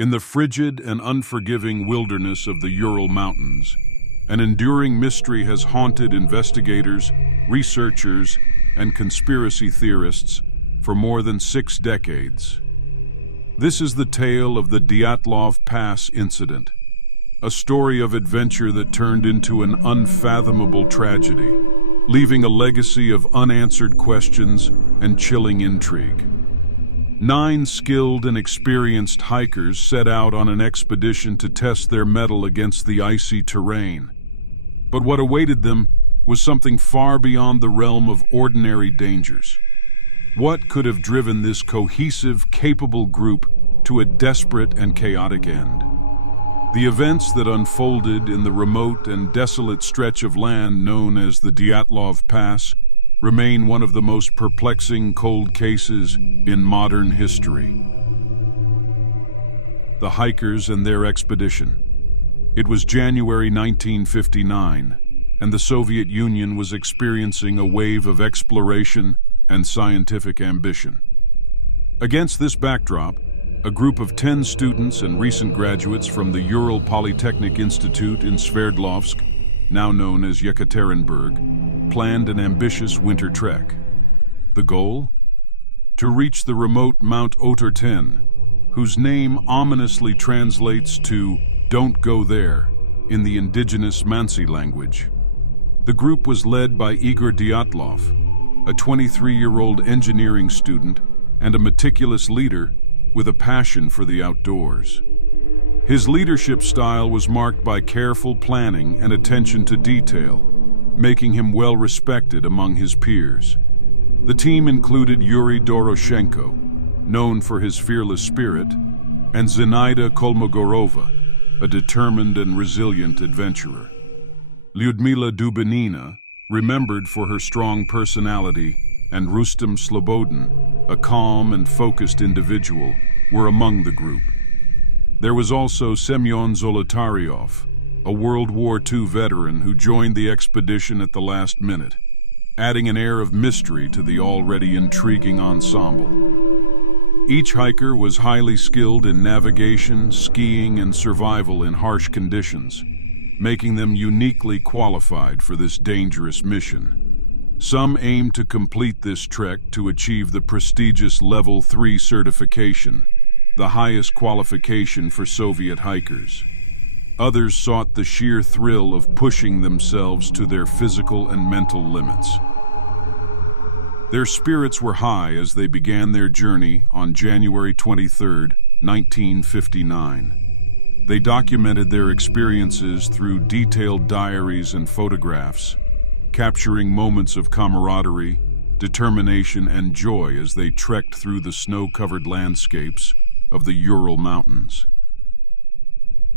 In the frigid and unforgiving wilderness of the Ural Mountains, an enduring mystery has haunted investigators, researchers, and conspiracy theorists for more than 6 decades. This is the tale of the Dyatlov Pass Incident, a story of adventure that turned into an unfathomable tragedy, leaving a legacy of unanswered questions and chilling intrigue. 9 skilled and experienced hikers set out on an expedition to test their mettle against the icy terrain. But what awaited them was something far beyond the realm of ordinary dangers. What could have driven this cohesive, capable group to a desperate and chaotic end? The events that unfolded in the remote and desolate stretch of land known as the Dyatlov Pass remain one of the most perplexing cold cases in modern history. The hikers and their expedition. It was January 1959, and the Soviet Union was experiencing a wave of exploration and scientific ambition. Against this backdrop, a group of 10 students and recent graduates from the Ural Polytechnic Institute in Sverdlovsk, now known as Yekaterinburg, planned an ambitious winter trek. The goal? To reach the remote Mount Oterten, whose name ominously translates to "Don't go there" in the indigenous Mansi language. The group was led by Igor Dyatlov, a 23-year-old engineering student and a meticulous leader with a passion for the outdoors. His leadership style was marked by careful planning and attention to detail, making him well respected among his peers. The team included Yuri Doroshenko, known for his fearless spirit, and Zinaida Kolmogorova, a determined and resilient adventurer. Lyudmila Dubinina, remembered for her strong personality, and Rustem Slobodin, a calm and focused individual, were among the group. There was also Semyon Zolotaryov, a World War II veteran who joined the expedition at the last minute, adding an air of mystery to the already intriguing ensemble. Each hiker was highly skilled in navigation, skiing, and survival in harsh conditions, making them uniquely qualified for this dangerous mission. Some aimed to complete this trek to achieve the prestigious Level 3 certification, the highest qualification for Soviet hikers. Others sought the sheer thrill of pushing themselves to their physical and mental limits. Their spirits were high as they began their journey on January 23, 1959. They documented their experiences through detailed diaries and photographs, capturing moments of camaraderie, determination, and joy as they trekked through the snow-covered landscapes of the Ural Mountains.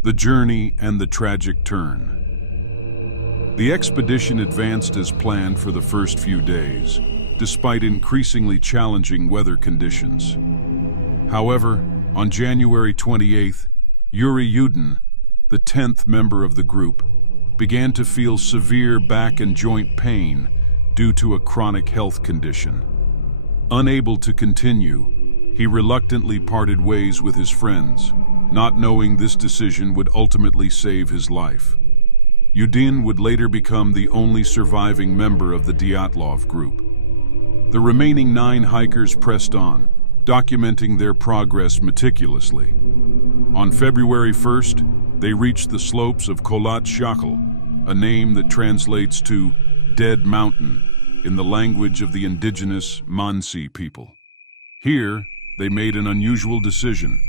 The journey and the tragic turn. The expedition advanced as planned for the first few days, despite increasingly challenging weather conditions. However, on January 28th, Yuri Yudin, the 10th member of the group, began to feel severe back and joint pain due to a chronic health condition. Unable to continue, he reluctantly parted ways with his friends, not knowing this decision would ultimately save his life. Yudin would later become the only surviving member of the Dyatlov group. The remaining 9 hikers pressed on, documenting their progress meticulously. On February 1st, they reached the slopes of Kholat Shakhl, a name that translates to "Dead Mountain" in the language of the indigenous Mansi people. Here, they made an unusual decision.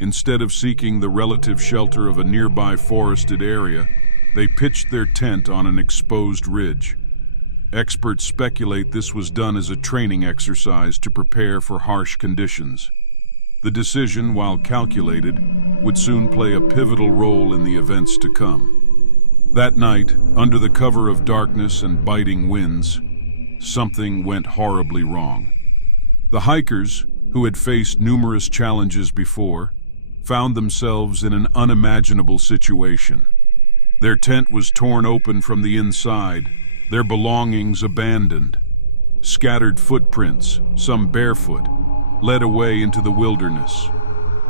Instead of seeking the relative shelter of a nearby forested area, they pitched their tent on an exposed ridge. Experts speculate this was done as a training exercise to prepare for harsh conditions. The decision, while calculated, would soon play a pivotal role in the events to come. That night, under the cover of darkness and biting winds, something went horribly wrong. The hikers, who had faced numerous challenges before, found themselves in an unimaginable situation. Their tent was torn open from the inside, their belongings abandoned. Scattered footprints, some barefoot, led away into the wilderness.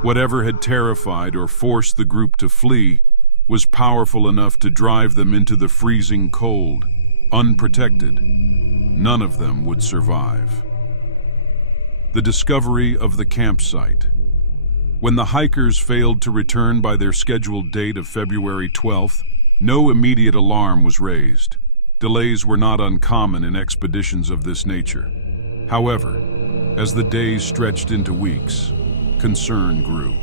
Whatever had terrified or forced the group to flee was powerful enough to drive them into the freezing cold, unprotected. None of them would survive. The discovery of the campsite. When the hikers failed to return by their scheduled date of February 12th, no immediate alarm was raised. Delays were not uncommon in expeditions of this nature. However, as the days stretched into weeks, concern grew.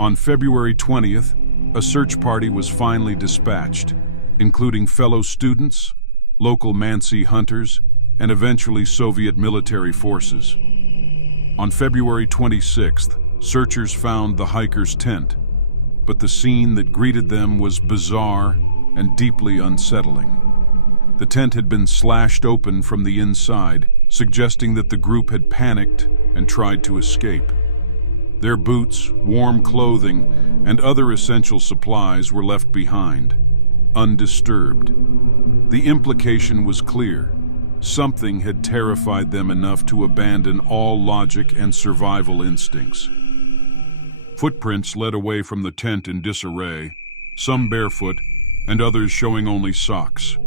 On February 20th, a search party was finally dispatched, including fellow students, local Mansi hunters, and eventually Soviet military forces. On February 26th, searchers found the hikers' tent, but the scene that greeted them was bizarre and deeply unsettling. The tent had been slashed open from the inside, suggesting that the group had panicked and tried to escape. Their boots, warm clothing, and other essential supplies were left behind, undisturbed. The implication was clear. Something had terrified them enough to abandon all logic and survival instincts. Footprints led away from the tent in disarray, some barefoot and others showing only socks.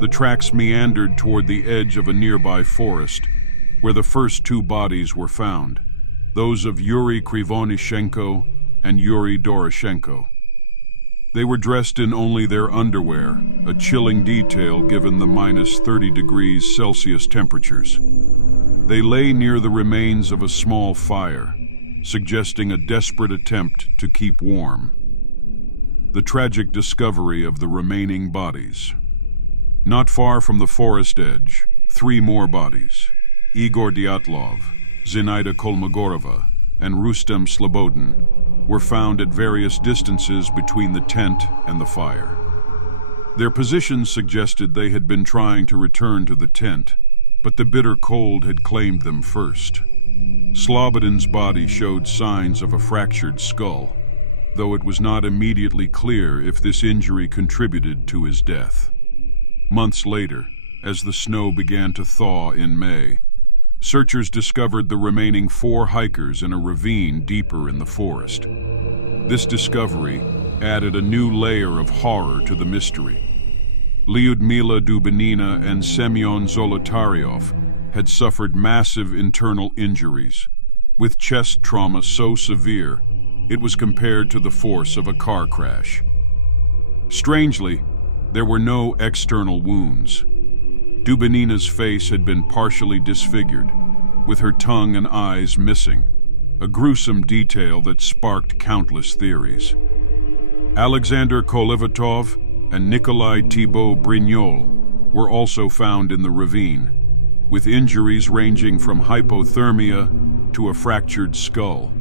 The tracks meandered toward the edge of a nearby forest, where the first two bodies were found, those of Yuri Krivonishenko and Yuri Doroshenko. They were dressed in only their underwear, a chilling detail given the -30 degrees Celsius temperatures. They lay near the remains of a small fire, suggesting a desperate attempt to keep warm. The tragic discovery of the remaining bodies. Not far from the forest edge, 3 more bodies, Igor Dyatlov, Zinaida Kolmogorova, and Rustem Slobodin, were found at various distances between the tent and the fire. Their positions suggested they had been trying to return to the tent, but the bitter cold had claimed them first. Slobodin's body showed signs of a fractured skull, though it was not immediately clear if this injury contributed to his death. Months later, as the snow began to thaw in May, searchers discovered the remaining 4 hikers in a ravine deeper in the forest. This discovery added a new layer of horror to the mystery. Lyudmila Dubinina and Semyon Zolotaryov had suffered massive internal injuries, with chest trauma so severe it was compared to the force of a car crash. Strangely, there were no external wounds. Dubinina's face had been partially disfigured, with her tongue and eyes missing, a gruesome detail that sparked countless theories. Alexander Kolivatov and Nikolai Thibault Brignol were also found in the ravine, with injuries ranging from hypothermia to a fractured skull.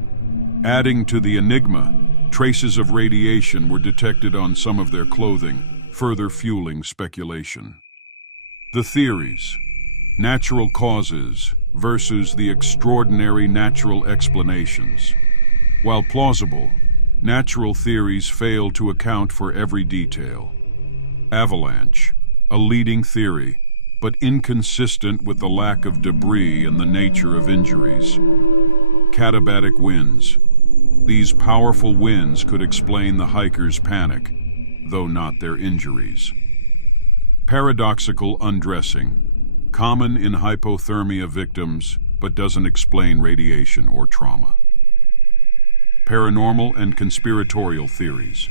Adding to the enigma, traces of radiation were detected on some of their clothing, further fueling speculation. The theories: natural causes versus the extraordinary natural explanations. While plausible, natural theories fail to account for every detail. Avalanche, a leading theory, but inconsistent with the lack of debris and the nature of injuries. Katabatic winds. These powerful winds could explain the hikers' panic, though not their injuries. Paradoxical undressing, common in hypothermia victims, but doesn't explain radiation or trauma. Paranormal and conspiratorial theories.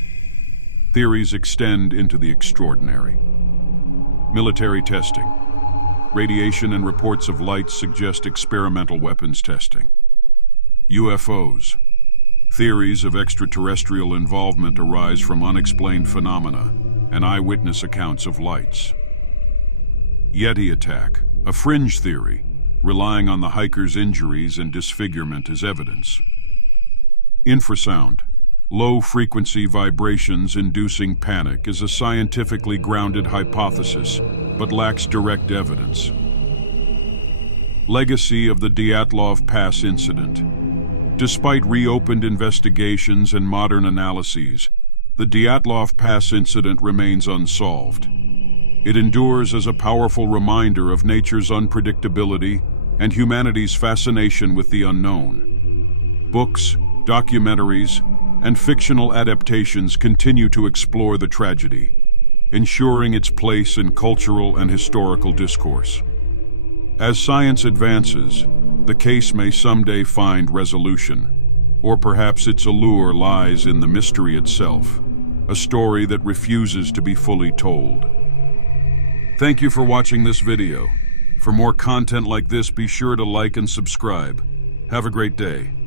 Theories extend into the extraordinary. Military testing. Radiation and reports of light suggest experimental weapons testing. UFOs. Theories of extraterrestrial involvement arise from unexplained phenomena and eyewitness accounts of lights. Yeti attack, a fringe theory, relying on the hikers' injuries and disfigurement as evidence. Infrasound, low-frequency vibrations inducing panic, is a scientifically grounded hypothesis, but lacks direct evidence. Legacy of the Dyatlov Pass Incident. Despite reopened investigations and modern analyses, the Dyatlov Pass Incident remains unsolved. It endures as a powerful reminder of nature's unpredictability and humanity's fascination with the unknown. Books, documentaries, and fictional adaptations continue to explore the tragedy, ensuring its place in cultural and historical discourse. As science advances, the case may someday find resolution, or perhaps its allure lies in the mystery itself, a story that refuses to be fully told. Thank you for watching this video. For more content like this, be sure to like and subscribe. Have a great day.